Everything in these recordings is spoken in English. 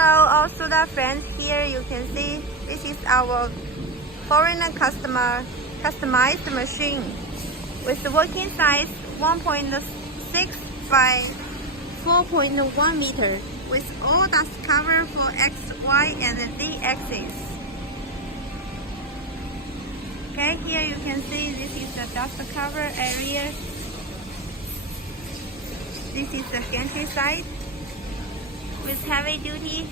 Hello, all SUDA friends. Here you can see this is our foreigner customer customized machine with the working size 1.6 by 4.1 meter with all dust cover for X, Y, and Z axis. Okay, here you can see this is the dust cover area. This is the gantry side with heavy duty,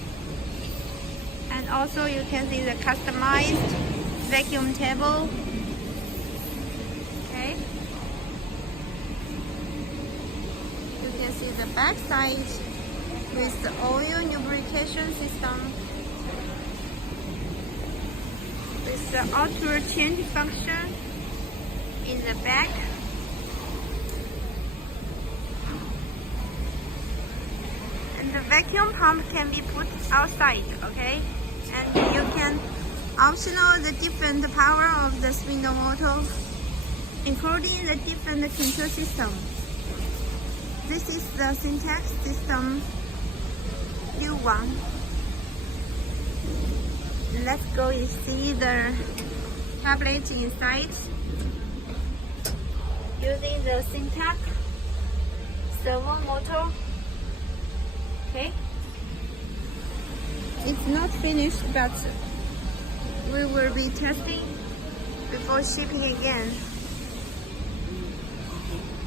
and also you can see the customized vacuum table. Okay, you can see the back side with the oil lubrication system with the auto change function in the back. The vacuum pump can be put outside, okay? And you can optional the different power of the spindle motor, including the different control system. This is the syntax system new one. Let's go and see the tablet inside. Using the syntax servo motor. Okay, it's not finished, but we will be testing before shipping again.